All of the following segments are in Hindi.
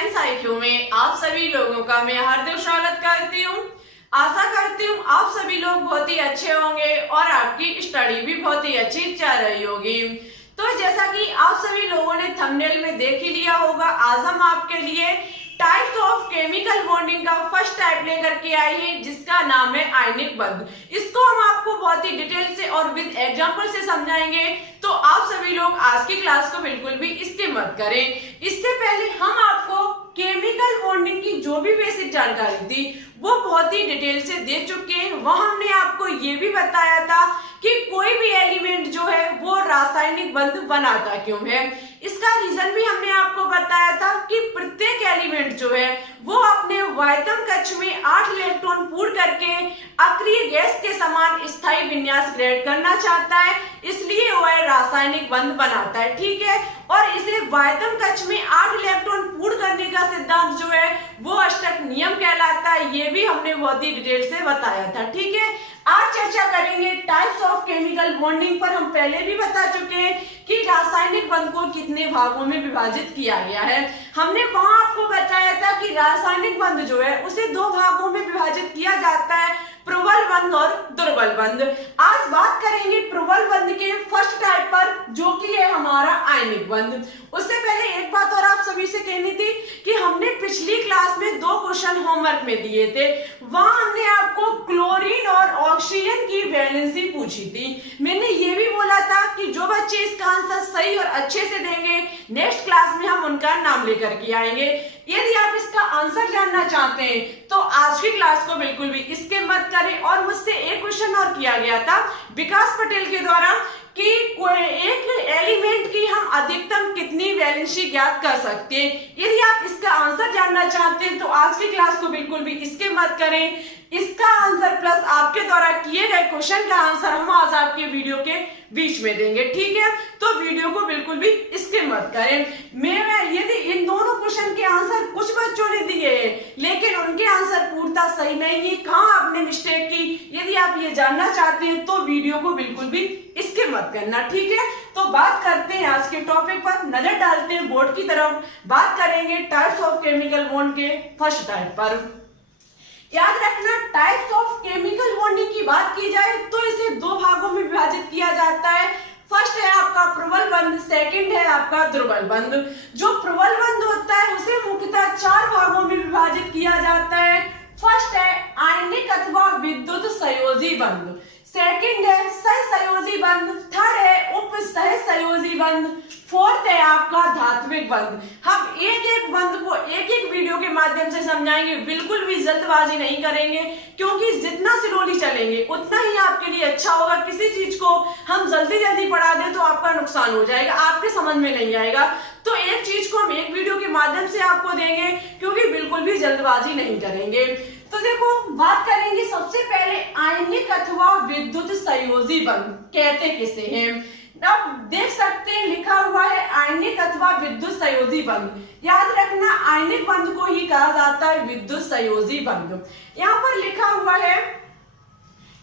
साइंस आईक्यू में आप सभी लोगों का मैं हार्दिक स्वागत करती हूँ। आशा करती हूँ आप सभी लोग बहुत ही अच्छे होंगे और आपकी स्टडी भी बहुत ही अच्छी चल रही होगी। तो जैसा कि आप सभी लोगों ने थंबनेल में देख ही लिया होगा, आज हम आपके लिए टाइप्स ऑफ केमिकल बॉन्डिंग का फर्स्ट टाइप लेकर के आए हैं, जिसका नाम है आयनिक बंध। इसको हम आपको बहुत ही डिटेल से और विद एग्जांपल से समझाएंगे, तो आप सभी लोग आज की क्लास को बिल्कुल भी स्किप मत करें। इससे पहले हम आपको केमिकल बॉन्डिंग की जो भी बेसिक जानकारी थी वो बहुत ही डिटेल से दे चुके हैं। वह हमने आपको ये भी बताया था कि कोई भी एलिमेंट जो है वो रासायनिक बंध बनाता क्यों है। इसका रीजन भी हमने आपको बताया था कि प्रत्येक एलिमेंट जो है वो अपने वायतम कक्ष में 8 इलेक्ट्रॉन पूर्ण करके अक्रिय गैस के समान स्थायी विन्यास ग्रहण करना चाहता है, इसलिए वह रासायनिक बंध बनाता है। ठीक है, और इसे वायतम कक्ष में 8 इलेक्ट्रॉन पूर्ण करने का सिद्धांत जो है वो अष्टक नियम कहलाता है। ये भी हमने बहुत ही डिटेल से बताया था। ठीक है, आज चर्चा करेंगे टाइप्स ऑफ केमिकल बॉन्डिंग पर। हम पहले भी बता चुके हैं कि रासायनिक बंध को कितने भागों में विभाजित किया गया है। हमने वहां आपको बताया था कि रासायनिक बंध जो है उसे 2 भागों में विभाजित किया जाता है, प्रबल बंध और दुर्बल बंध। आज बात करेंगे प्रबल बंध के फर्स्ट टाइप पर, जो कि है हमारा आयनिक बंध। उससे पहले एक बात और आप सभी से कहनी थी कि हमने पिछली क्लास में 2 क्वेश्चन होमवर्क में दिए थे। वहां हमने आपको क्लोरीन और ऑक्सीजन की वैलेंसी पूछी थी। मैंने ये भी बोला था कि जो बच्चे इसका आंसर सही और अच्छे से देंगे नेक्स्ट क्लास में हम उनका नाम लेकर के आएंगे। यदि आप इसका आंसर जानना चाहते हैं तो आज की क्लास को बिल्कुल भी स्किप मत करें। और मुझसे एक क्वेश्चन और किया गया था विकास पटेल के द्वारा कि कोई एक एलिमेंट की हम अधिकतम कितनी वैलेंसी ज्ञात कर सकते हैं। यदि आप इसका आंसर जानना चाहते हैं तो आज की क्लास को बिल्कुल भी स्किप मत करें। इसका आंसर प्लस आपके द्वारा किए गए क्वेश्चन का आंसर हम आज आपके वीडियो के बीच में देंगे। ठीक है, तो वीडियो को बिल्कुल भी स्किप मत करें। यदि इन दोनों क्वेश्चन के आंसर कुछ बच्चों ने दिए हैं लेकिन उनके आंसर पूर्णतः सही नहीं है, कहाँ आपने मिस्टेक की, यदि आप ये जानना चाहते हैं तो वीडियो को बिल्कुल भी स्किप मत करना। ठीक है, तो बात करते हैं आज के टॉपिक पर, नजर डालते हैं बोर्ड की तरफ। बात करेंगे टाइप्स ऑफ केमिकल बॉन्ड के फर्स्ट टाइप पर। याद रखना, टाइप्स ऑफ केमिकल बॉन्डिंग की बात की जाए तो इसे 2 भागों में विभाजित किया जाता है। फर्स्ट है आपका प्रबल बंध, सेकंड है आपका दुर्बल बंध। जो प्रबल बंध होता है उसे मुख्यतः 4 भागों में विभाजित किया जाता है। फर्स्ट है आयनिक अथवा विद्युत संयोजी बंध, सेकंड है सहसंयोजी बंध, थर्ड है उप सहसंयोजी बंध, फोर्थ है आपका धात्विक बंध। हम एक एक बंध को एक एक वीडियो के माध्यम से समझाएंगे, बिल्कुल भी जल्दबाजी नहीं करेंगे, क्योंकि जितना स्लोली चलेंगे उतना ही आपके लिए अच्छा होगा। किसी चीज को हम जल्दी जल्दी पढ़ा दें तो आपका नुकसान हो जाएगा, आपके समझ में नहीं आएगा। तो एक चीज को हम एक वीडियो के माध्यम से आपको देंगे, क्योंकि बिल्कुल भी जल्दबाजी नहीं करेंगे। तो देखो, बात करेंगे सबसे पहले आयनिक अथवा विद्युत संयोजी बंध कहते किसे हैं। अब देख सकते हैं लिखा हुआ है आयनिक अथवा विद्युत संयोजी बंध। याद रखना, आयनिक बंध को ही कहा जाता है विद्युत संयोजी बंध। यहाँ पर लिखा हुआ है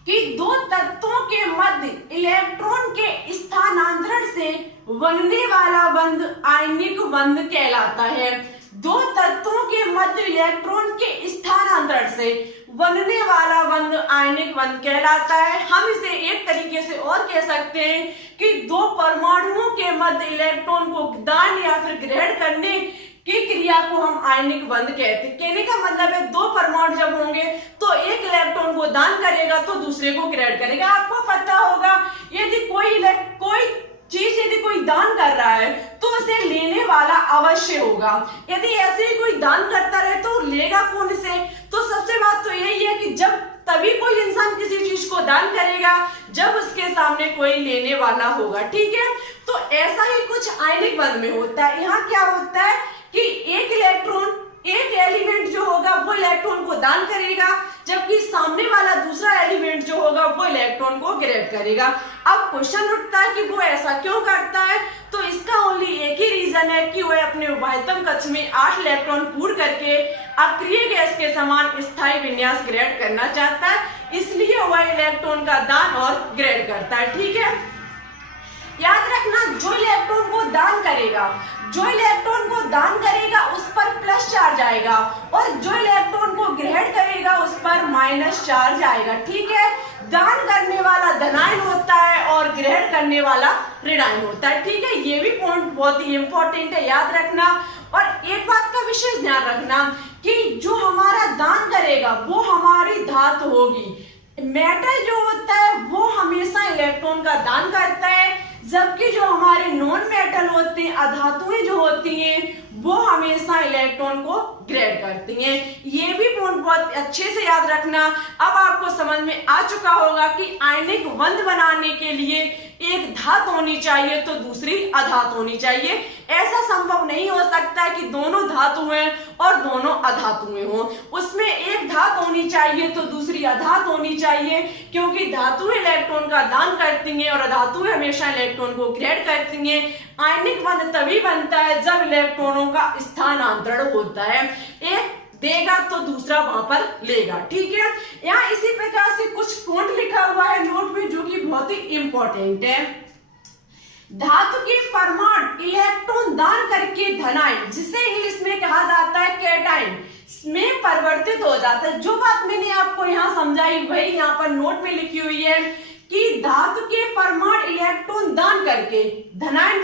कि 2 तत्वों के मध्य इलेक्ट्रॉन के स्थानांतरण से बनने वाला बंध आयनिक बंध कहलाता है। 2 तत्वों के मध्य इलेक्ट्रॉन के स्थानांतरण से बनने वाला बंध आयनिक बंध कहलाता है। हम इसे एक तरीके से और कह सकते हैं कि 2 परमाणुओं के मध्य इलेक्ट्रॉन को दान या फिर ग्रहण करने की क्रिया को हम आयनिक बंध कहते हैं। कहने का मतलब है 2 परमाणु जब होंगे तो एक इलेक्ट्रॉन को दान करेगा तो दूसरे को ग्रहण करेगा। आपको पता होगा यदि कोई चीज यदि कोई दान कर रहा है तो उसे लेने वाला अवश्य होगा। यदि ऐसे ही कोई दान करता रहे तो लेगा कौन से। तो सबसे बात तो यही है कि जब तभी कोई इंसान किसी चीज को दान करेगा जब उसके सामने कोई लेने वाला होगा। ठीक है, तो ऐसा ही कुछ आयनिक बंध में होता है। यहाँ क्या होता है कि एक इलेक्ट्रॉन, एक एलिमेंट जो होगा वो इलेक्ट्रॉन को दान करेगा, जबकि सामने वाला दूसरा एलिमेंट जो होगा वो इलेक्ट्रॉन को ग्रहण करेगा। अब क्वेश्चन उठता है कि वो ऐसा क्यों करता है। तो इसका ओनली एक ही रीजन है कि वह अपने वायतम कक्ष में 8 इलेक्ट्रॉन पूर्ण करके अक्रिय गैस के समान स्थायी विन्यास ग्रहण करना चाहता है, इसलिए वह इलेक्ट्रॉन का दान और ग्रहण करता है। ठीक है, याद रखना, जो इलेक्ट्रॉन को दान करेगा जो इलेक्ट्रॉन को दान करेगा उस पर प्लस चार्ज आएगा और जो इलेक्ट्रॉन को ग्रहण करेगा उस पर माइनस चार्ज आएगा। ठीक है, दान करने वाला धनायन होता है और ग्रहण करने वाला ऋणायन होता है। ठीक है, ये भी पॉइंट बहुत ही इंपॉर्टेंट है, याद रखना। और एक बात का विशेष ध्यान रखना कि जो हमारा दान करेगा वो हमारी धातु होगी। मेटल जो होता है वो हमेशा इलेक्ट्रॉन का दान करता है, जबकि जो हमारे नॉन मेटल होते हैं, अधातुएं जो होती हैं, वो हमेशा इलेक्ट्रॉन को ग्रहण करती हैं। ये भी पॉइंट बहुत अच्छे से याद रखना। अब आपको समझ में आ चुका होगा कि आयनिक बंध बनाने के लिए एक धातु होनी चाहिए तो दूसरी अधातु होनी चाहिए। ऐसा संभव नहीं हो सकता कि दोनों धातु हैं और दोनों अधातुएं हों। उसमें एक धातु होनी चाहिए तो दूसरी अधातु होनी चाहिए, क्योंकि धातुएं इलेक्ट्रॉन का दान करती हैं और अधातुएं हमेशा इलेक्ट्रॉन को ग्रहण करती हैं। आयनिक बंध तभी बनता है जब इलेक्ट्रॉनों का स्थानांतरण होता है, एक देगा तो दूसरा वहां पर लेगा। ठीक है, यहाँ इसी प्रकार से कुछ पॉइंट लिखा हुआ है नोट में जो कि बहुत ही इंपॉर्टेंट है। धातु के परमाणु इलेक्ट्रॉन दान करके धनायन, जिसे इंग्लिश में कहा जाता है कैटायन, में परिवर्तित हो जाता है। जो बात मैंने आपको यहाँ समझाई वही यहाँ पर नोट में लिखी हुई है कि धातु के परमाणु इलेक्ट्रॉन दान करके धनायन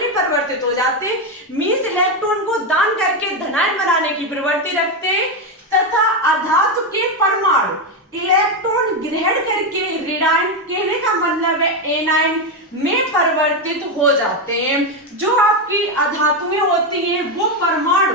में परिवर्तित हो जाते हैं, मींस इलेक्ट्रॉन को दान करके धनायन बनाने की प्रवृत्ति रखते हैं, तथा अधातु के परमाणु इलेक्ट्रॉन ग्रहण करके ऋणायन, कहने का मतलब है एनायन में परिवर्तित हो जाते हैं। जो आपकी अधातुएं होती हैं वो परमाणु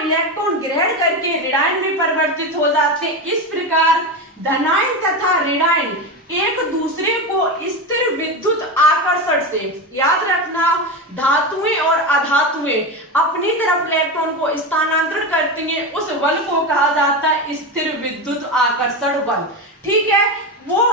इलेक्ट्रॉन ग्रहण करके ऋणायन में परिवर्तित हो जाते हैं। इस प्रकार धनायन तथा ऋणायन एक दूसरे को स्थिर विद्युत आकर्षण से, याद रखना, धातुएं और अधातुएं अपनी तरफ इलेक्ट्रॉन को स्थानांतरण करती हैं, उस बल को कहा जाता है स्थिर विद्युत आकर्षण बल। ठीक है, वो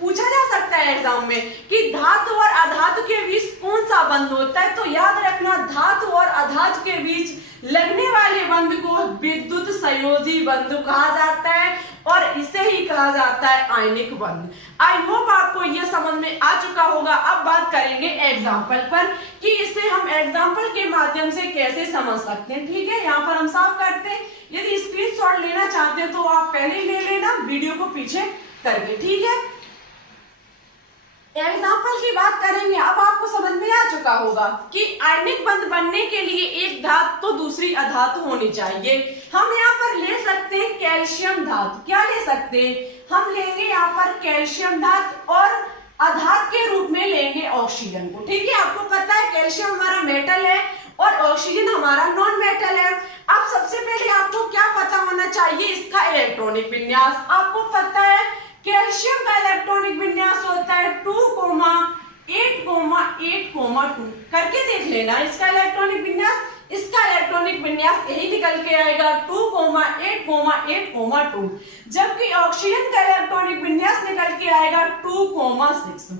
पूछा जा सकता है एग्जाम में कि धातु और अधातु के बीच कौन सा बंध होता है, तो याद रखना धातु और अधातु के बीच लगने वाले बंध को विद्युत संयोजी बंध कहा जाता है और इसे ही कहा जाता है आयनिक बंध। आई होप आपको यह समझ में आ चुका होगा। अब बात करेंगे एग्जाम्पल पर कि इसे हम एग्जाम्पल के माध्यम से कैसे समझ सकते हैं। ठीक है, यहाँ पर हम साफ करते हैं। यदि स्क्रीनशॉट लेना चाहते हैं तो आप पहले ही ले लेना वीडियो को पीछे करके। ठीक है, एग्जाम्पल की बात करेंगे। अब आपको समझ में आ चुका होगा कि आयनिक बंध बनने के लिए एक धातु तो दूसरी अधातु होनी चाहिए। हम यहाँ पर ले सकते हैं कैल्शियम धातु। क्या ले सकते हैं? हम लेंगे यहाँ पर कैल्शियम धातु और अधातु के रूप में लेंगे ऑक्सीजन को। ठीक है, आपको पता है कैल्शियम हमारा मेटल है और ऑक्सीजन हमारा नॉन मेटल है। अब सबसे पहले आपको क्या पता होना चाहिए? इसका इलेक्ट्रॉनिक विन्यास। आपको पता है कैल्शियम का इलेक्ट्रॉनिक विन्यास होता है 2,8,8,2 करके देख लेना इसका इलेक्ट्रॉनिक विन्यास। इसका इलेक्ट्रॉनिक विन्यास यही निकल के आएगा 2,8,8,2, जबकि ऑक्सीजन का इलेक्ट्रॉनिक विन्यास निकल के आएगा 2,6।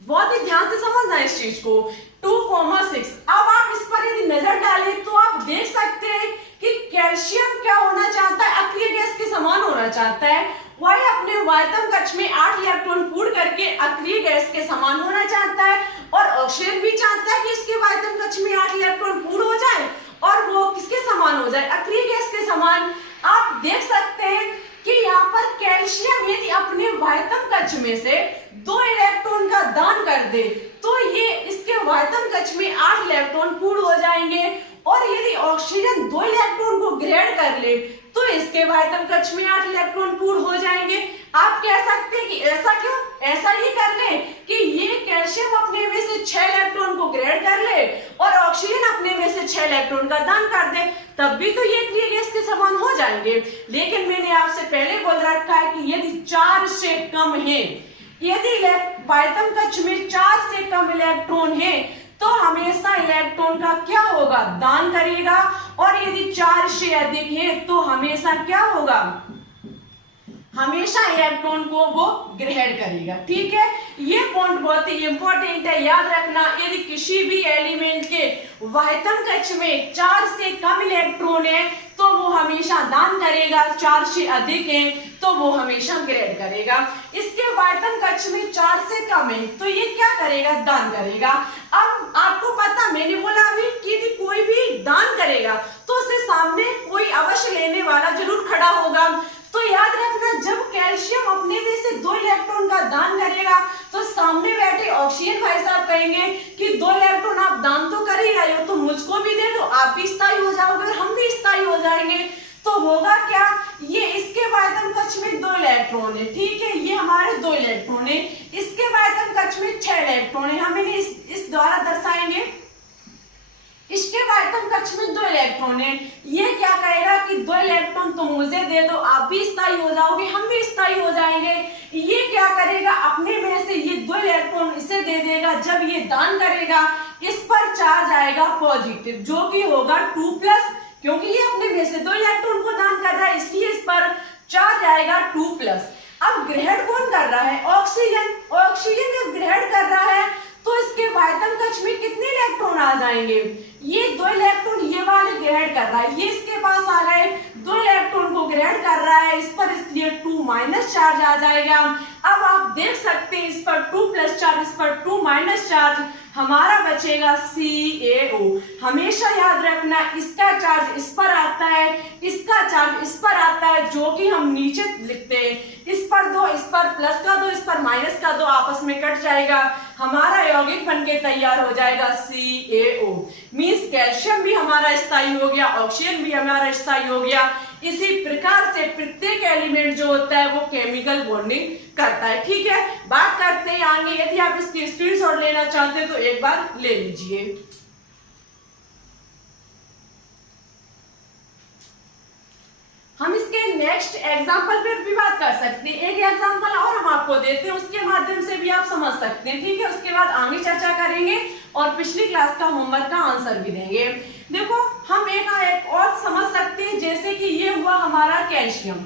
बहुत ही ध्यान से समझना इस चीज को, 2,6। अब आप इस पर यदि नजर डालें तो आप देख सकते हैं कि कैल्शियम क्या होना चाहता है? अक्रिय गैस के समान होना चाहता है। वही अपने वायतम कक्ष में 8 इलेक्ट्रॉन पूर्ण करके अक्रिय गैस के समान होना चाहता है और ऑक्सीजन भी चाहता है कि इसके वायतम कक्ष में 8 इलेक्ट्रॉन पूर्ण हो जाए और वो किसके समान हो जाए? अक्रिय गैस के समान। आप देख सकते हैं कि यहाँ पर कैल्शियम यदि अपने वायतम कक्ष में से 2 इलेक्ट्रॉन का दान कर दे तो ये इसके वायतम कक्ष में 8 इलेक्ट्रॉन पूर्ण हो जाएंगे, और यदि ऑक्सीजन 2 इलेक्ट्रॉन को ग्रहण कर ले तो इसके वायतम कक्ष में 8 इलेक्ट्रॉन पूर्ण हो जाएंगे। आप कह सकते हैं कि ऐसा क्यों? ऐसा ही कर ले कि ये कैल्शियम अपने में से 6 इलेक्ट्रॉन को ग्रहण कर ले और ऑक्सीजन अपने में से 6 इलेक्ट्रॉन का दान कर दे, तब भी तो ये अक्रिय गैस के समान हो जाएंगे। लेकिन मैंने आपसे पहले बोल रखा है कि यदि 4 से कम है, यदि वायतम कक्ष में 4 से कम इलेक्ट्रॉन है तो हमेशा इलेक्ट्रॉन का क्या होगा? दान करेगा, और यदि 4 से अधिक है तो हमेशा क्या होगा? हमेशा इलेक्ट्रॉन को वो ग्रहण करेगा। ठीक है, ये पॉइंट बहुत ही इंपॉर्टेंट है, याद रखना। यदि किसी भी एलिमेंट के वायतम कक्ष में 4 से कम इलेक्ट्रॉन है तो वो हमेशा दान करेगा, 4 से अधिक है तो वो हमेशा ग्रहण करेगा। इसके वायतन कक्ष में 4 से कम है तो ये क्या करेगा, दान करेगा। अब आपको पता, मैंने बोला अभी कि यदि कोई भी दान करेगा तो उसके सामने कोई अवश्य लेने वाला जरूर खड़ा होगा। तो याद रखना, जब कैल्शियम अपने में से 2 इलेक्ट्रॉन का दान करेगा तो सामने बैठे ऑक्सीजन भाई साहब कहेंगे कि 2 इलेक्ट्रॉन आप दान तो कर ही रहे हो, तो मुझको भी दे दो, आप भी स्थायी हो जाओगे और हम भी स्थायी हो जाएंगे। तो होगा क्या, ये इसके वायतन कक्ष में 2 इलेक्ट्रॉन है, ठीक है, ये हमारे 2 इलेक्ट्रॉन है। इसके वायतन कक्ष में 6 इलेक्ट्रॉन है, हम इन्हें इस द्वारा दर्शाएंगे। इसके वायतन कक्ष में 2 इलेक्ट्रॉन है, ये क्या कहेगा कि 2 इलेक्ट्रॉन तो मुझे दे दो, आप भी स्थायी हो जाओगे, हम भी स्थायी हो जाएंगे। ये क्या करेगा, अपने में से ये 2 इलेक्ट्रॉन इसे दे देगा। जब ये दान करेगा इस पर चार्ज आएगा पॉजिटिव, जो कि होगा 2+, क्योंकि ये अपने में से 2 इलेक्ट्रॉन को दान कर रहा है, इसलिए इस पर चार्ज आएगा 2+। अब ग्रहण कौन कर रहा है, ऑक्सीजन। ऑक्सीजन जब ग्रहण कर रहा है तो इसके वायतन कक्ष में कितने इलेक्ट्रॉन आ जाएंगे, ये 2 इलेक्ट्रॉन ये वाले ग्रहण कर रहा है, ये इसके पास आ गए, 2 इलेक्ट्रॉन को ग्रहण कर रहा है इस पर, इसलिए 2- चार्ज आ जाएगा। अब आप देख सकते हैं इस पर 2+ चार्ज, इस पर 2- चार्ज, हमारा बचेगा CaO। हमेशा याद रखना, इसका चार्ज इस पर आता है, इसका चार्ज इस पर आता है, जो कि हम नीचे लिखते हैं, इस पर 2, इस पर प्लस का 2, इस पर माइनस का 2, आपस में कट जाएगा, हमारा यौगिक बनके तैयार हो जाएगा CaO। मींस कैल्शियम भी हमारा स्थायी हो गया, ऑक्सीजन भी हमारा स्थायी हो गया। इसी प्रकार से प्रत्येक एलिमेंट जो होता है वो केमिकल बॉन्डिंग करता है, ठीक है। बात करते हैं आगे, यदि आप इसकी स्क्रीनशॉट लेना चाहते हैं तो एक बार ले लीजिए। हम इसके नेक्स्ट एग्जाम्पल पे भी बात कर सकते हैं। एक एग्जाम्पल और हम आपको देते हैं, उसके माध्यम से भी आप समझ सकते हैं, ठीक है। उसके बाद आगे चर्चा करेंगे और पिछली क्लास का होमवर्क का आंसर भी देंगे। देखो, हम एक और समझ सकते हैं, जैसे कि ये हुआ हमारा कैल्शियम,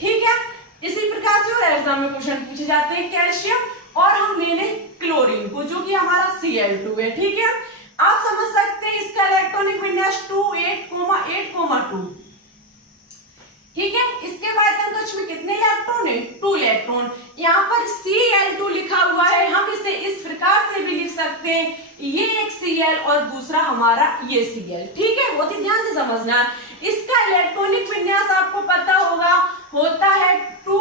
ठीक है। इसी प्रकार से और एग्जाम में क्वेश्चन पूछे जाते हैं कैल्शियम, और हम ले लें क्लोरीन को, जो कि हमारा Cl2 है, ठीक है। आप समझ सकते हैं इसका इलेक्ट्रॉनिक विन्यास 2, 8, 2, ठीक है। इसके वायतन कक्ष में कितने इलेक्ट्रॉन है, 2 इलेक्ट्रॉन। यहाँ पर Cl2 लिखा हुआ है, हम इसे इस प्रकार से भी लिख सकते हैं, ये एक Cl और दूसरा हमारा ये Cl, ठीक है। बहुत ही ध्यान से समझना। इसका इलेक्ट्रॉनिक विन्यास आपको पता होगा, होता है 2,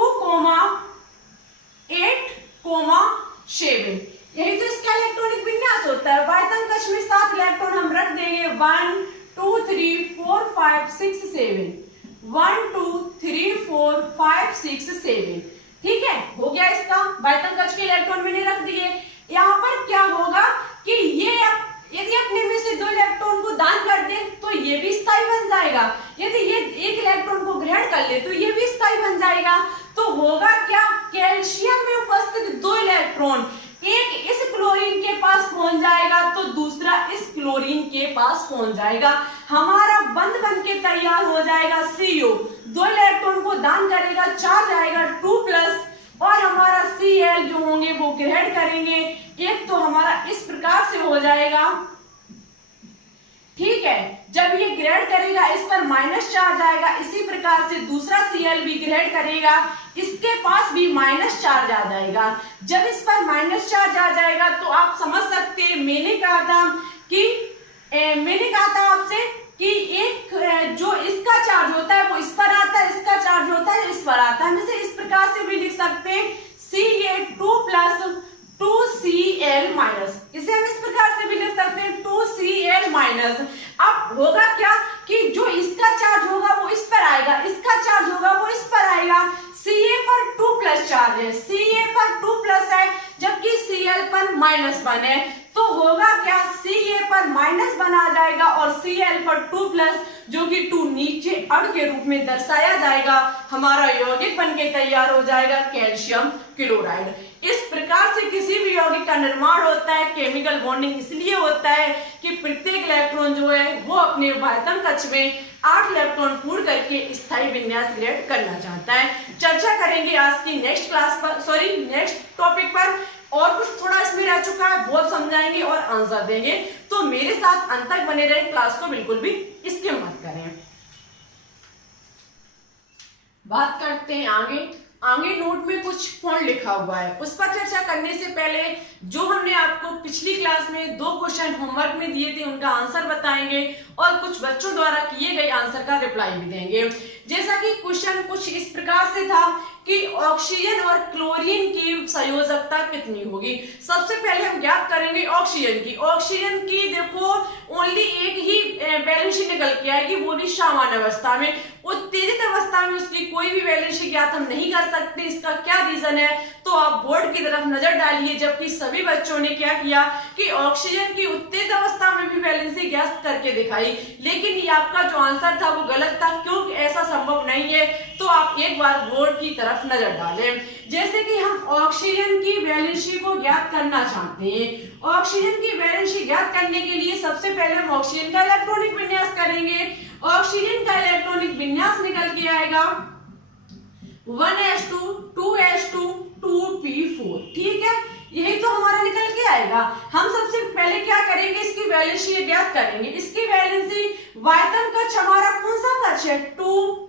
8, 7, यही तो इसका इलेक्ट्रॉनिक विन्यास होता है। वायतन कक्ष में 7 इलेक्ट्रॉन हम रख देंगे, 1, 2, 3, 4, 5, 6, 7, 1, 2, 3, 4, 5, 6, 7, ठीक है। हो गया इसका वायतन कक्ष के इलेक्ट्रॉन मैंने रख दिए। यहाँ पर क्या होगा कि ये यदि अपने में से 2 इलेक्ट्रॉन को दान कर दे तो ये भी स्थायी बन जाएगा, यदि ये 1 इलेक्ट्रॉन को ग्रहण कर ले तो ये भी स्थायी बन जाएगा। तो होगा क्या, कैल्शियम में उपस्थित 2 इलेक्ट्रॉन, एक इस क्लोरीन के पास पहुंच जाएगा तो दूसरा इस क्लोरीन के पास पहुंच जाएगा, हमारा बंध बन के तैयार हो जाएगा CO। 2 इलेक्ट्रॉन को दान करेगा, चार्ज आएगा 2+, और हमारा Cl जो होंगे वो ग्रहण करेंगे, एक तो हमारा इस प्रकार से हो जाएगा, ठीक है। जब ये ग्रहण करेगा इस पर माइनस चार्ज आएगा, इसी प्रकार से दूसरा Cl भी ग्रहण करेगा, इसके पास भी माइनस चार्ज आ जाएगा। जब इस पर माइनस चार्ज आ जाएगा तो आप समझ सकते हैं, मैंने कहा था आपसे कि एक जो इसका चार्ज होता है वो इस पर आता है, इसका चार्ज होता है इस पर आता है। हम इसे इस प्रकार से भी लिख सकते हैं, Ca2+ 2Cl-, इसे हम इस प्रकार से भी लिख सकते हैं 2Cl-। अब होगा क्या कि जो इसका चार्ज होगा वो इस पर आएगा, इसका चार्ज होगा वो इस पर आएगा। Ca पर 2+ चार्ज है, Ca पर 2+ है, जबकि Cl पर -1 है, तो होगा क्या, Ca पर -1 आ जाएगा और Cl पर 2+, जो कि 2 नीचे अण के रूप में दर्शाया जाएगा, हमारा यौगिक बनके तैयार हो जाएगा कैल्शियम क्लोराइड। इस प्रकार से किसी भी यौगिक का निर्माण होता है। केमिकल बॉन्डिंग इसलिए होता है कि प्रत्येक इलेक्ट्रॉन जो है वो अपने वायतन कक्ष में 8 इलेक्ट्रॉन पूर्ण करके स्थायी विन्यास ग्रहण करना चाहता है। चर्चा करेंगे आज की नेक्स्ट टॉपिक पर, और कुछ थोड़ा इसमें रह चुका है, बहुत समझाएंगे और आंसर देंगे, तो मेरे साथ अंत तक बने रहे, क्लास को बिल्कुल भी स्किप मत करें। बात करते हैं आगे नोट में कुछ पॉइंट लिखा हुआ है, उस पर चर्चा करने से पहले जो हमने आपको पिछली क्लास में 2 क्वेश्चन होमवर्क में दिए थे उनका आंसर बताएंगे और कुछ बच्चों द्वारा किए गए आंसर का रिप्लाई भी देंगे। जैसा कि क्वेश्चन कुछ इस प्रकार से था कि ऑक्सीजन और क्लोरीन की संयोजकता कितनी होगी। सबसे पहले हम ज्ञात करेंगे ऑक्सीजन की। ऑक्सीजन की देखो ओनली एक ही वैलेंसी निकल के आएगी, वो भी सामान्य अवस्था में। उत्तेजित अवस्था में उसकी कोई भी वैलेंसी ज्ञात हम नहीं कर सकते। इसका क्या रीजन है, तो आप बोर्ड की तरफ नजर डालिए। जबकि सभी बच्चों ने क्या किया कि ऑक्सीजन की उत्तेजित अवस्था में भी वैलेंसी ज्ञात करके दिखाई, लेकिन ये आपका जो आंसर था वो गलत था, क्योंकि ऐसा संभव नहीं है। तो आप एक बार बोर्ड की तरफ नजर डालें। जैसे कि हम ऑक्सीजन की वैलेंसी को ज्ञात करना चाहते हैं। ऑक्सीजन की वैलेंसी ज्ञात करने के लिए सबसे पहले हम ऑक्सीजन का इलेक्ट्रॉनिक विन्यास करेंगे। ऑक्सीजन का इलेक्ट्रॉनिक विन्यास निकल के आएगा 1s2 2s2 2p4। ठीक है, यही तो हमारा निकल के आएगा। हम सबसे पहले क्या करेंगे, इसकी वैलेंसी ज्ञात करेंगे। इसकी वैलेंसी वायतन कक्ष हमारा कौन सा कक्ष है, 2।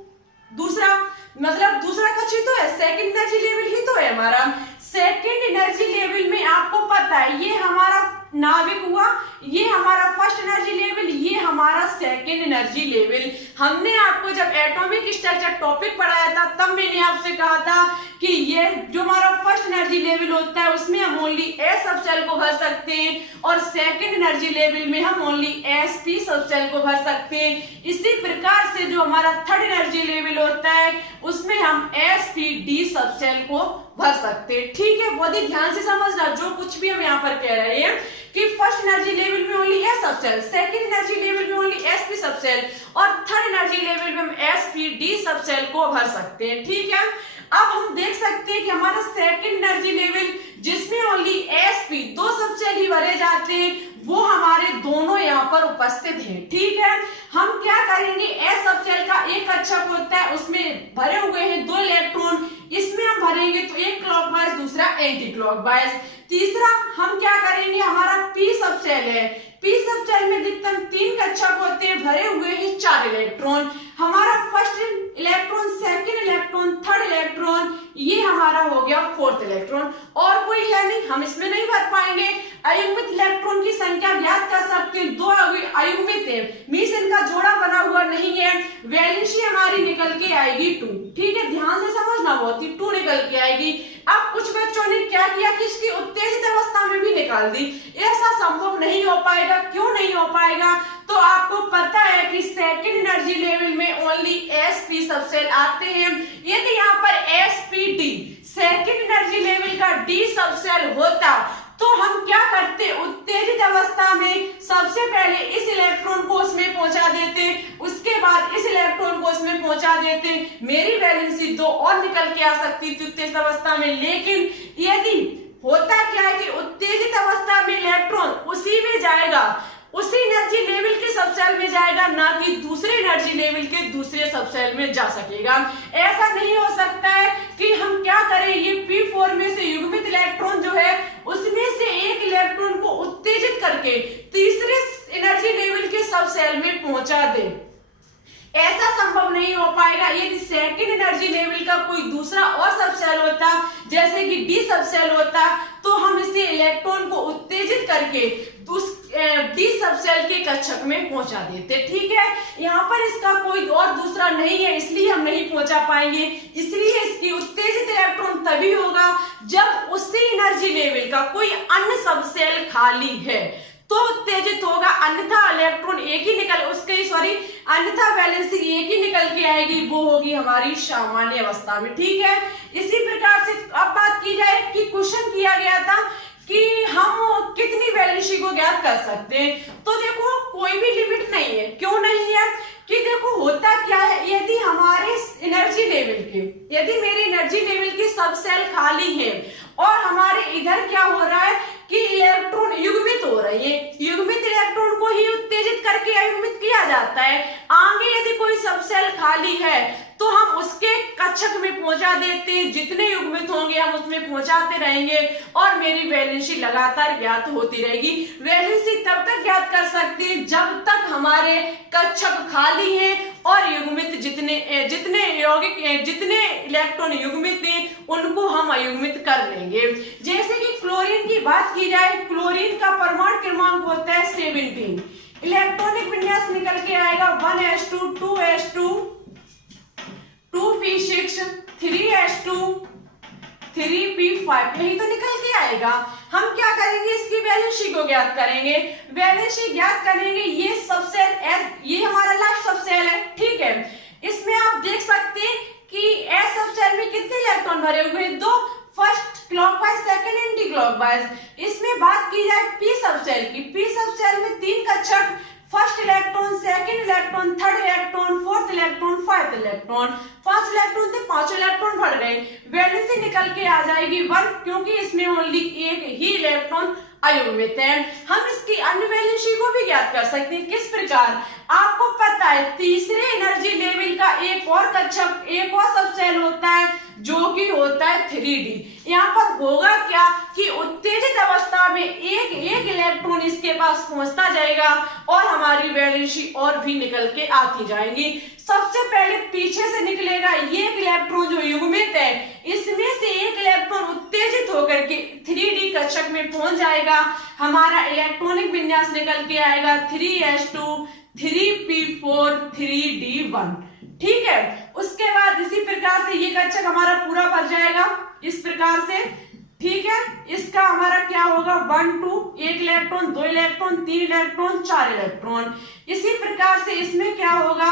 दूसरा मतलब दूसरा कक्ष ही तो है, सेकंड एनर्जी लेवल ही तो है हमारा। सेकंड एनर्जी लेवल में आपको पता है ये हमारा नाभिक हुआ, ये हमारा फर्स्ट एनर्जी लेवल, ये हमारा सेकंड एनर्जी लेवल। हमने आपको जब एटॉमिक स्ट्रक्चर टॉपिक पढ़ाया था तब मैंने आपसे कहा था कि ये जो हमारा फर्स्ट एनर्जी लेवल होता है उसमें हम ओनली एस सब सेल को भर सकते हैं और सेकंड एनर्जी लेवल में हम ओनली एस पी सब सेल को भर सकते हैं। इसी प्रकार से जो हमारा थर्ड एनर्जी लेवल होता है उसमें हम एस पी डी सब सेल को भर सकते हैं। ठीक है, बहुत ही ध्यान से समझना जो कुछ भी हम यहाँ पर कह रहे हैं कि फर्स्ट एनर्जी लेवल में ओनली एस सब सेल, सेकंड एनर्जी लेवल में ओनली एस पी सब सेल और थर्ड एनर्जी लेवल में हम एस पी डी सब सेल को भर सकते हैं। ठीक है, अब हम देख सकते हैं कि हमारा सेकंड एनर्जी लेवल जिसमें ओनली एस पी 2 सब सेल ही भरे जाते हैं वो हमारे दोनों यहाँ पर उपस्थित हैं। ठीक है, हम क्या करेंगे, एस सब सेल का एक कक्षक होता है उसमें भरे हुए हैं 2 इलेक्ट्रॉन, इसमें हम भरेंगे तो एक क्लॉकवाइज दूसरा एंटी क्लॉकवाइज। तीसरा हम क्या करेंगे, हमारा पी सब सेल है, पी सब सेल में अधिकतम 3 कक्षक होते हैं, भरे हुए हैं 4 इलेक्ट्रॉन। हमारा first electron, second electron, third electron, ये हमारा हो गया 4th इलेक्ट्रॉन। और कोई है नहीं, हम इसमें नहीं भर पाएंगे। अयुग्मित इलेक्ट्रॉन की संख्या ज्ञात कर सकते हैं, 2 अयुग्मित है, मींस इनका जोड़ा बना हुआ नहीं है। वैलेंसी हमारी निकल के आएगी 2। ठीक है, ध्यान से समझना, बहुत ही 2 निकल के आएगी। अब कुछ बच्चों ने क्या किया कि इसकी उत्तेजित अवस्था में भी निकाल दी। ऐसा संभव नहीं हो पाएगा। क्यों नहीं हो पाएगा, तो आपको पता है कि सेकंड एनर्जी लेवल में ओनली एसपी सब सेल आते हैं। यदि यहाँ पर एसपीडी सेकंड एनर्जी लेवल का डी सब सेल होता तो हम क्या करते, उत्तेजित अवस्था में सबसे पहले इस इलेक्ट्रॉन को उसमें पहुंचा देते, उसके बाद इस इलेक्ट्रॉन को उसमें पहुंचा देते। मेरी वैलेंसी 2 और निकल के आ सकती थी उत्तेजित अवस्था में। लेकिन यदि होता क्या है कि उत्तेजित अवस्था में इलेक्ट्रॉन उसी में जाएगा, उसी एनर्जी लेवल के सब सेल में जाएगा, ना कि दूसरे एनर्जी लेवल के दूसरे सब सेल में जा सकेगा। ऐसा नहीं हो सकता है कि हम क्या करें, ये P4 में से युग्मित इलेक्ट्रॉन जो है उसमें से एक इलेक्ट्रॉन को उत्तेजित करके तीसरे एनर्जी लेवल के सब सेल में पहुंचा दे। ऐसा संभव नहीं हो पाएगा। यदि सेकंड एनर्जी लेवल का कोई दूसरा और सब सेल होता, जैसे कि डी सब सेल होता, तो हम इसे इलेक्ट्रॉन को उत्तेजित करके डी सब सेल के कक्षक में पहुंचा देते। ठीक है, यहाँ पर इसका कोई और दूसरा नहीं है, इसलिए हम नहीं पहुंचा पाएंगे। इसलिए इसकी उत्तेजित इलेक्ट्रॉन तभी होगा जब उसी एनर्जी लेवल का कोई अन्य सब सेल खाली है तो उत्तेजित होगा, अन्यथा इलेक्ट्रॉन एक ही निकल अन्यथा वैलेंसी एक ही निकल के आएगी, वो होगी हमारी सामान्य अवस्था में। ठीक है, इसी प्रकार से अब बात की जाए कि क्वेश्चन किया गया था कि हम कितनी वैलेंसी को ज्ञात कर सकते हैं, तो देखो कोई भी लिमिट नहीं है। क्यों नहीं है कि देखो होता क्या है, यदि हमारे एनर्जी लेवल के, यदि मेरे एनर्जी लेवल के सब सेल खाली है और हमारे इधर क्या हो रहा है कि इलेक्ट्रॉन युग्मित हो रही है, युग्मित इलेक्ट्रॉन को ही उत्तेजित करके अयुग्मित किया जाता है। आगे यदि कोई सब सेल खाली है तो हम उसके कक्षक में पहुंचा देते हैं, जितने युग्मित होंगे हम उसमें पहुंचाते रहेंगे और मेरी वैलेंसी लगातार ज्ञात होती रहेगी। वैलेंसी तब तक ज्ञात कर सकते हैं जब तक हमारे कक्षक खाली हैं और युग्मित जितने यौगिक जितने इलेक्ट्रॉन युग्मित हैं उनको हम अयुग्मित कर लेंगे। जैसे कि क्लोरीन की बात की जाए, क्लोरीन का परमाणु क्रमांक होता है 17, इलेक्ट्रॉनिक विन्यास निकल के आएगा 1s2 2s2 2p6 3s2 3p5, यही तो निकल के आएगा। हम क्या करेंगे, इसकी वैलेंसी को ज्ञात करेंगे। वैलेंसी ज्ञात करेंगे, ये सबसेल S, ये हमारा लास्ट सबसेल है, ठीक है। इसमें आप देख सकते हैं कि S सबसेल में कितने इलेक्ट्रॉन भरे हुए हैं, 2, first clockwise second anti clockwise. इसमें बात की जाए P सबसेल की, P सबसेल में 3 कक्षक, first electron, second electron, third electron, fourth electron, five electron, 5 electron थे, 5 इलेक्ट्रॉन भर गए। वैलेंसी निकल के आ जाएगी 1, क्योंकि इसमें ओनली एक ही इलेक्ट्रॉन अयुग्मित है। हम इसकी अन्य वैलेंसी को भी ज्ञात कर सकते हैं। किस प्रकार, आपको पता है तीसरे एनर्जी लेवल का एक और कक्षक, एक और सबसेल होता है जो कि होता है 3d। यहाँ पर होगा क्या कि उत्तेजित अवस्था में एक एक इलेक्ट्रॉन इसके पास पहुंचता जाएगा और हमारी वैलेंसी और भी निकल के आती जाएंगी। सबसे पहले पीछे से निकलेगा ये एक इलेक्ट्रॉन जो युग्मित है, इसमें से एक इलेक्ट्रॉन उत्तेजित होकर के 3d कक्षक में पहुंच जाएगा। हमारा इलेक्ट्रॉनिक विन्यास निकल के आएगा 3s2 3p4 3d1, ठीक है। उसके बाद इसी प्रकार से ये कक्षक हमारा पूरा भर जाएगा इस प्रकार से, ठीक है। इसका हमारा क्या होगा 1 2, एक इलेक्ट्रॉन, 2 इलेक्ट्रॉन, 3 इलेक्ट्रॉन, 4 इलेक्ट्रॉन। इसी प्रकार से इसमें क्या होगा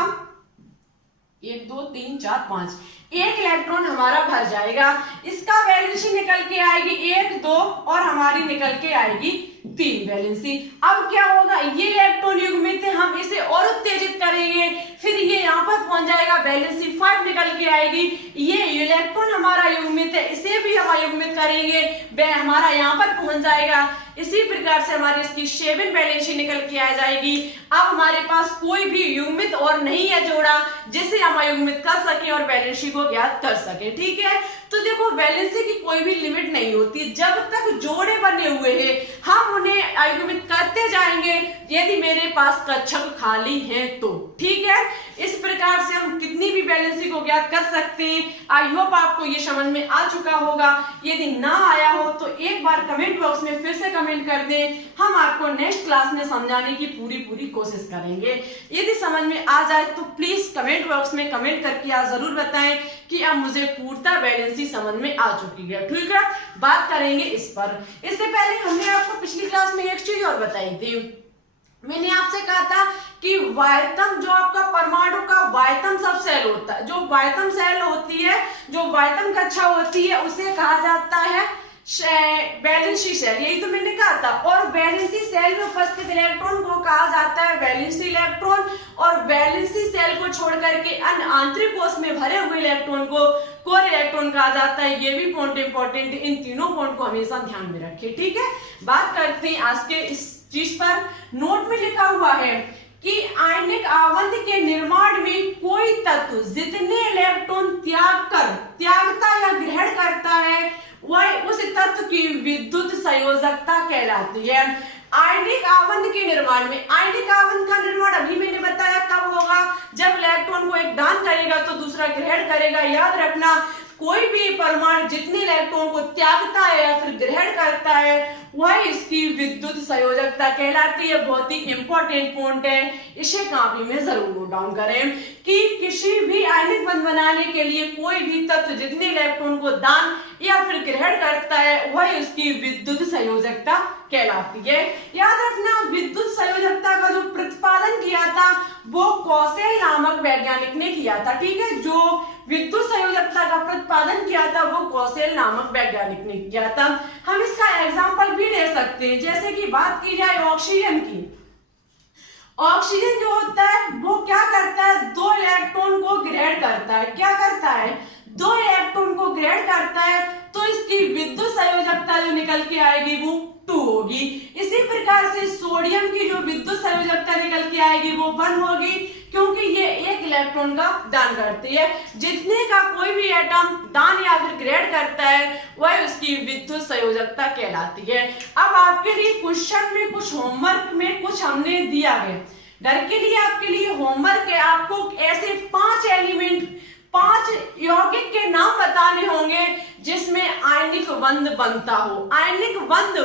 1 2 3 4 5, एक इलेक्ट्रॉन हमारा भर जाएगा। इसका वैलेंसी निकल के आएगी 1 2 और हमारी निकल के आएगी 3 वैलेंसी। अब क्या होगा, ये इलेक्ट्रॉन युग्मित है, हम इसे और उत्तेजित करेंगे, फिर ये यहाँ पर पहुंच जाएगा, वैलेंसी 5 निकल के आएगी। ये इलेक्ट्रॉन हमारा युग्मित है, इसे भी हम अयुग्मित करेंगे, वह हमारा यहाँ पर पहुंच जाएगा। इसी प्रकार से हमारी इसकी 7 वैलेंसी निकल के आ जाएगी। अब हमारे पास कोई भी युग्मित और नहीं है जोड़ा जिसे हम अयुग्मित कर सके और वैलेंसी को ज्ञात कर सके, ठीक है। तो देखो वैलेंसी की कोई भी लिमिट नहीं होती, जब तक जोड़े बने हुए हैं हम उन्हें अयुग्मित करते जाएंगे यदि मेरे पास कक्षक खाली है तो, ठीक है। इस प्रकार से हम कितनी भी वैलेंसी को ज्ञात कर सकते हैं। आई होप आपको ये समझ में आ चुका होगा। यदि ना आया हो तो एक बार कमेंट बॉक्स में फिर से कमेंट कर दें, हम आपको नेक्स्ट क्लास में समझाने की पूरी कोशिश करेंगे। यदि समझ में आ जाए तो प्लीज कमेंट बॉक्स में कमेंट करके आप जरूर बताएं कि अब मुझे पूर्णतः वैलेंसी समझ में आ चुकी है, ठीक है। बात करेंगे इस पर। इससे पहले हमने आपको पिछली क्लास में एक चीज और बताई थी। मैंने आपसे कहा था कि वायतम, जो आपका परमाणु का वायतम सब सेल होता है, जो वायतम सेल होती है, जो वायतम कक्षा होती है, उसे कहा जाता है वैलेंसी सेल, यही तो मैंने कहा था। और वैलेंसी सेल में उपस्थित इलेक्ट्रॉन को कहा जाता है वैलेंसी इलेक्ट्रॉन, और वैलेंसी सेल को छोड़ करके अन्य आंतरिक कोश में भरे हुए इलेक्ट्रॉन को कोर इलेक्ट्रॉन कहा जाता है। ये भी पॉइंट इंपॉर्टेंट है, इन तीनों पॉइंट को हमेशा ध्यान में रखें, ठीक है। बात करते हैं आज के इस चीज पर। नोट में लिखा हुआ है कि आयनिक आवंत के निर्माण में कोई तत्व जितने इलेक्ट्रॉन त्यागता या ग्रहण करता है वह उस तत्व की विद्युत संयोजकता कहलाती है। आयनिक आवंत के निर्माण में, आयनिक आवंत का निर्माण अभी मैंने बताया कब होगा, जब इलेक्ट्रॉन को एक दान करेगा तो दूसरा ग्रहण करेगा। याद रखना, कोई भी परमाणु जितने इलेक्ट्रॉन को त्यागता है या फिर ग्रहण करता है वह इसकी विद्युत संयोजकता कहलाती है। बहुत ही इंपॉर्टेंट पॉइंट है, इसे कॉपी में जरूर नोट डाउन करें कि किसी भी आयनिक बंध बनाने के लिए कोई भी तत्व जितने इलेक्ट्रॉन को दान या फिर ग्रहण करता है वह उसकी विद्युत संयोजकता कहलाती है। याद रखना, विद्युत संयोजकता का जो प्रतिपादन किया था वो कौशल नामक वैज्ञानिक ने किया था, ठीक है। जो विद्युत संयोजकता का प्रतिपादन किया था वो कौशल नामक वैज्ञानिक ने किया था। हम इसका एग्जाम्पल भी ले सकते हैं, जैसे कि बात की जाए ऑक्सीजन की। ऑक्सीजन जो होता है वो क्या करता है, 2 इलेक्ट्रॉन को ग्रहण करता है। क्या करता है, 2 इलेक्ट्रॉन को ग्रहण करता है, तो इसकी विद्युत संयोजकता जो निकल के आएगी वो 2 होगी। इसी प्रकार से सोडियम की जो विद्युत संयोजकता निकल के आएगी वो 1 होगी, क्योंकि ये एक इलेक्ट्रॉन का दान करती है। जितने का कोई भी एटम दान या फिर ग्रहण करता है वह उसकी विद्युत संयोजकता कहलाती है। अब आपके लिए क्वेश्चन में कुछ होमवर्क में कुछ हमने दिया है, घर के लिए आपके लिए होमवर्क है। आपको ऐसे 5 एलिमेंट, 5 यौगिक के नाम बताने होंगे बंध बनता हो। आयनिक बंध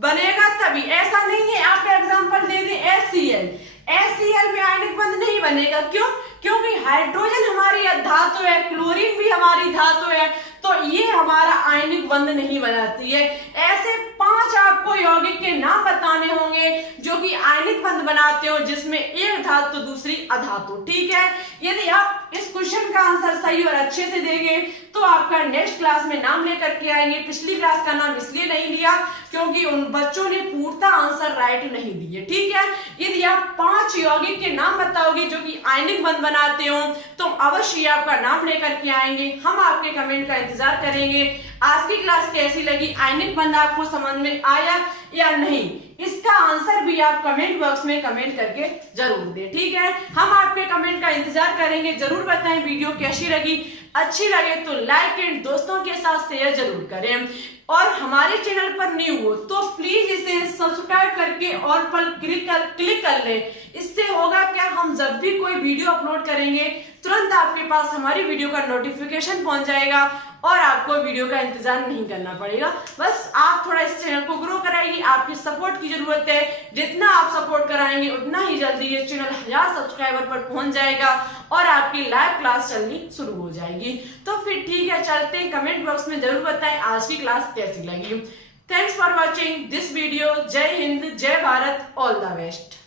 बनेगा तभी, ऐसा नहीं है आप एग्जांपल दे दें HCl, HCl में आयनिक बंध नहीं बनेगा। क्यों? क्योंकि हाइड्रोजन हमारी धातु है, क्लोरीन भी हमारी धातु है, तो ये हमारा आयनिक बंध नहीं बनाती है। ऐसे 5 आपको यौगिक के नाम बताने होंगे जो कि आयनिक बंध बनाते हो, जिसमें एक धातु दूसरी अधातु। ठीक है, यदि आप इस क्वेश्चन का आंसर सही और अच्छे से देंगे तो आपका नेक्स्ट क्लास में नाम लेकर के आएंगे। पिछली क्लास का नाम इसलिए नहीं लिया क्योंकि उन बच्चों ने पूर्णतः आंसर राइट नहीं दिए। ठीक है, यदि आप 5 यौगिक के नाम बताओगे जो कि आयनिक बंध बनाते हो तो अवश्य आपका नाम लेकर के आएंगे। हम आपके कमेंट का इंतजार करेंगे। आज की क्लास कैसी लगी, आयनिक बंध आपको समझ में आया या नहीं, इसका आंसर भी आप कमेंट बॉक्स में कमेंट करके जरूर दें। ठीक है, हम आपके कमेंट का इंतजार करेंगे। जरूर बताएं वीडियो कैसी लगी, अच्छी लगे तो लाइक एंड दोस्तों के साथ शेयर जरूर करें, और हमारे चैनल पर न्यू हो तो प्लीज इसे सब्सक्राइब करके ऑल पर क्लिक कर लें। इससे होगा क्या, हम जब भी कोई वीडियो अपलोड करेंगे तुरंत आपके पास हमारी वीडियो का नोटिफिकेशन पहुंच जाएगा और आपको वीडियो का इंतजार नहीं करना पड़ेगा। बस आप थोड़ा इस चैनल को ग्रो कराइए, आपकी सपोर्ट की जरूरत है। जितना आप सपोर्ट कराएंगे उतना ही जल्दी ये चैनल 1000 सब्सक्राइबर पर पहुंच जाएगा और आपकी लाइव क्लास चलनी शुरू हो जाएगी। तो फिर ठीक है, चलते हैं। कमेंट बॉक्स में जरूर बताएं आज की क्लास कैसी लगी। Thanks for watching this video. जय हिंद, जय भारत, ऑल द बेस्ट।